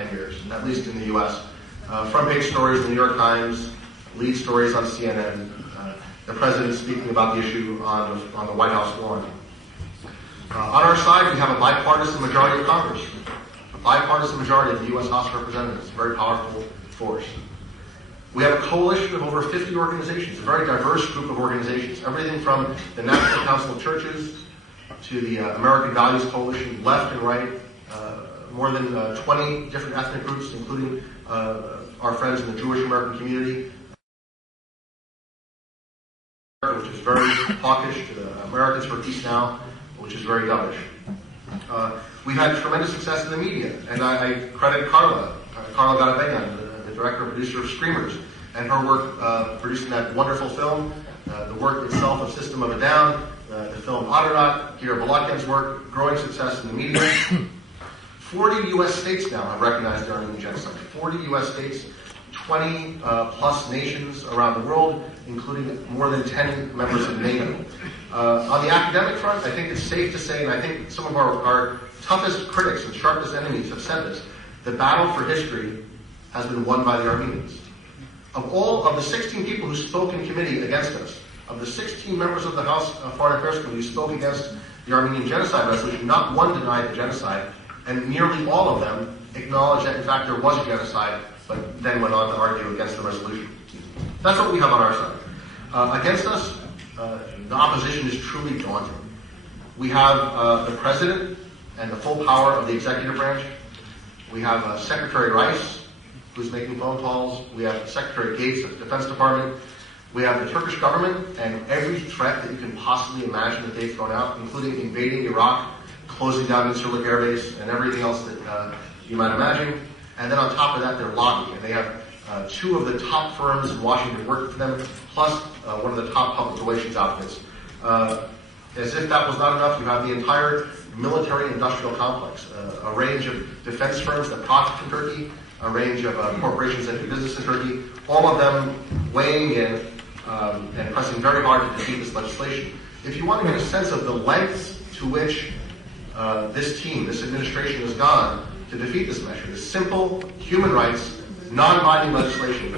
years, at least in the U.S. Front-page stories in the New York Times, lead stories on CNN, the president speaking about the issue on the White House lawn. On our side, we have a bipartisan majority of Congress, a bipartisan majority of the U.S. House of Representatives, a very powerful force. We have a coalition of over 50 organizations, a very diverse group of organizations, everything from the National Council of Churches to the American Values Coalition, left and right, more than 20 different ethnic groups, including our friends in the Jewish American community, which is very hawkish, to the Americans for Peace Now, which is very dovish. We've had tremendous success in the media, and I credit Carla Garabeyan, the director and producer of Screamers, and her work producing that wonderful film, the work itself of System of a Down, the film Adorat, Gira Balakian's work, growing success in the media. 40 U.S. states now have recognized the Armenian genocide. 40 U.S. states, 20 plus nations around the world, including more than 10 members of NATO. On the academic front, I think it's safe to say, and I think some of our toughest critics and sharpest enemies have said this, the battle for history has been won by the Armenians. Of all of the 16 people who spoke in committee against us, of the 16 members of the House Foreign Affairs Committee who spoke against the Armenian genocide resolution, not one denied the genocide, and nearly all of them acknowledged that in fact there was a genocide, but then went on to argue against the resolution. That's what we have on our side. Against us, the opposition is truly daunting. We have the president and the full power of the executive branch. We have Secretary Rice, who's making phone calls. We have Secretary Gates of the Defense Department. We have the Turkish government and every threat that you can possibly imagine that they've thrown out, including invading Iraq, closing down Incirlik Air Base, and everything else that you might imagine. And then on top of that, they're lobbying. And they have two of the top firms in Washington working for them, plus one of the top public relations outfits. As if that was not enough, you have the entire military-industrial complex, a range of defense firms that profit from Turkey, a range of corporations that do business in Turkey, all of them weighing in and pressing very hard to defeat this legislation. If you want to get a sense of the lengths to which this team, this administration has gone to defeat this measure, this simple human rights, non-binding legislation,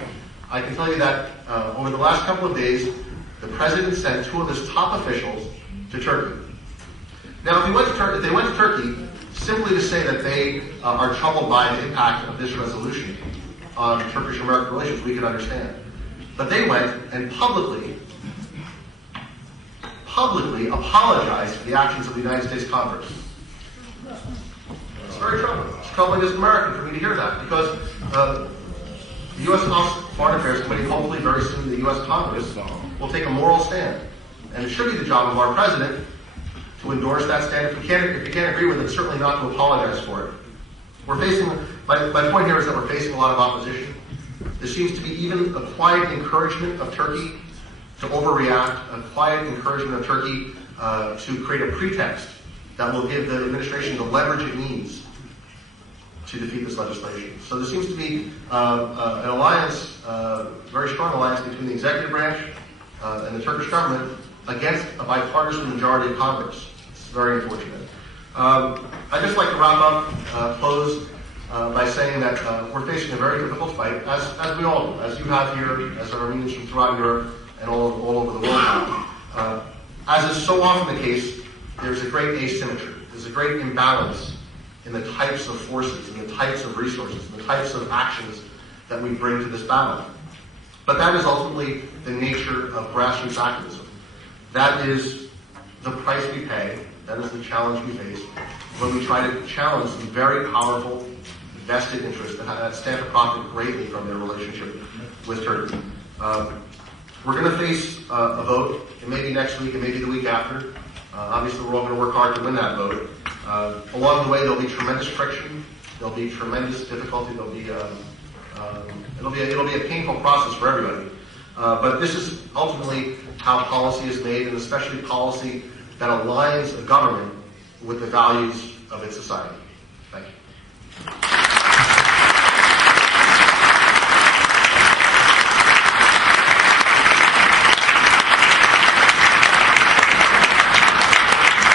I can tell you that over the last couple of days, the president sent two of his top officials to Turkey. Now, if they went to Turkey simply to say that they are troubled by the impact of this resolution on Turkish-American relations, we can understand. But they went and publicly apologized for the actions of the United States Congress. It's very troubling. It's troubling as an American for me to hear that, because the U.S. House Foreign Affairs Committee, hopefully very soon the U.S. Congress, will take a moral stand. And it should be the job of our president to endorse that stand. If you can't agree with it, certainly not to apologize for it. We're facing, my point here is that we're facing a lot of opposition. There seems to be even a quiet encouragement of Turkey to overreact, a quiet encouragement of Turkey to create a pretext that will give the administration the leverage it needs to defeat this legislation. So there seems to be an alliance, very strong alliance between the executive branch and the Turkish government against a bipartisan majority of Congress. It's very unfortunate. I'd just like to wrap up, close by saying that we're facing a very difficult fight, as we all do, as you have here, as Armenians from throughout Europe and all over the world now. As is so often the case, there's a great asymmetry. There's a great imbalance in the types of forces, in the types of resources, in the types of actions that we bring to this battle. But that is ultimately the nature of grassroots activism. That is the price we pay. That is the challenge we face when we try to challenge some very powerful vested interests that stand to profit greatly from their relationship with Turkey. We're going to face a vote. It may be next week, it may be the week after. Obviously, we're all going to work hard to win that vote. Along the way, there'll be tremendous friction. There'll be tremendous difficulty. It'll be a painful process for everybody. But this is ultimately how policy is made, and especially policy that aligns a government with the values of its society. Thank you.